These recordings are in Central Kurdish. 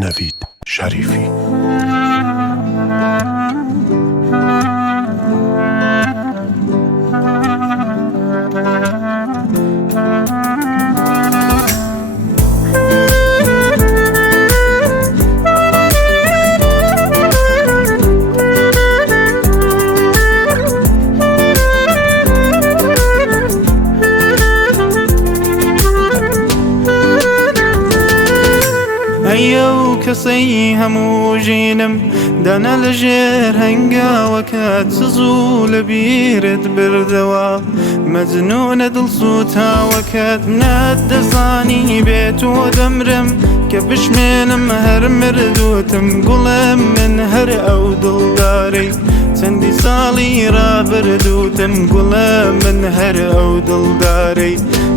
نەڤید شەریفی. ئەیەو کەسەی هەموو ژینم دانا لەژێر هەنگاوەکەت سزوو لە بیرت بردەوە مەجنونە دڵسوتاوەکەت نەت دەزانی بێت و دەمرم کە بشمێنم هەر مردوتم گوڵم من هەر ئەو دڵدارەی چەندی ساڵی ڕابردوتم گوڵم من هەر ئەو دڵدارەی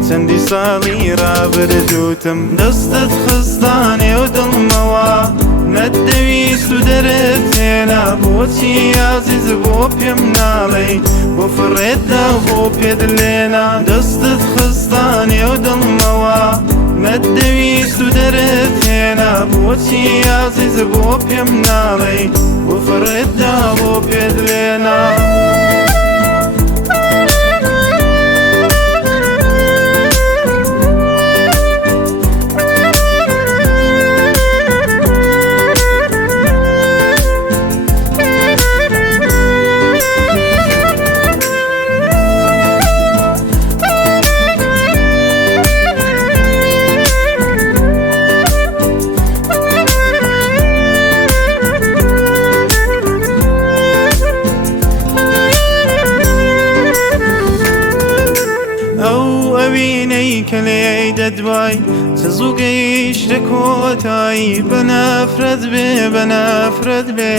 چەندی ساڵی ڕابردوتم دەستت خستانێ و دڵمەوە نەتدەویست و دەرت هێنا بۆچی عەزیز بۆ پێم ناڵێی بۆ فڕێتدا بۆ پێت لێنا دەستت خستانێ و دڵمەوە نەتدەویست و دەرت هێنا بۆچی عەزیز بۆ پێم ناڵێی بۆ فڕێتدا بۆ پێت لێنا ئەوینەی کە لێی دەدوای سەزوو گەیشتە کۆتایی بەنەفرەت بێ بەنەفرەت بێ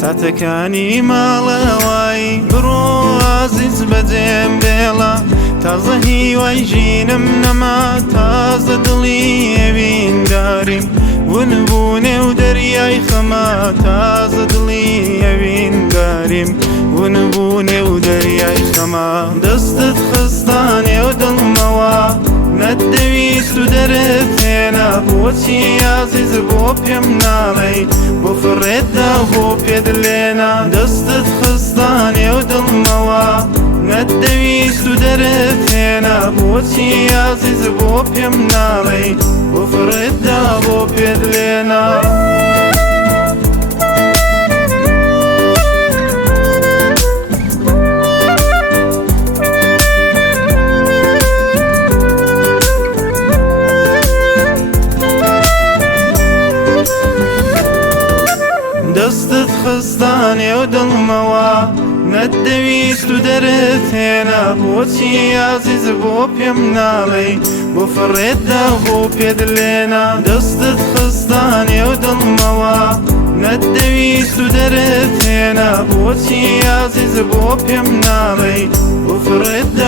ساتەکانی ماڵەوایی بڕۆ عەزیز بەجێم بێڵە تازە هیوای ژینم نەما تازە دڵی ئەوینداریم ونبوونێ و دەریای خەما تازە دڵی ئەوینداریم ونبوونێ و دەریای خەما دەستت خستانێ و دڵمەوە نەتدەویست و دەرت هێنا بۆچی عەزیز بۆ پێم ناڵێی بۆ فڕێتدا بۆ پێت لێنا دەستت خستانێ و دڵمەوە نەتدەویست و دەرت هێنا بۆچی عەزیز بۆ پێم ناڵێی بۆ فڕێتدا بۆ پێت لێنا دەستت خستانێ و دڵمەوە نەتدەویست و دەرت هێنا بۆچی عەزیز بۆ پێم ناڵێی بۆ فڕێتدا بۆ پێت لێنا دەستت خستانێ و دڵمەوە نەتدەویست و دەرت هێنا بۆچی عەزیز بۆ پێم ناڵێی بۆ فڕێتدا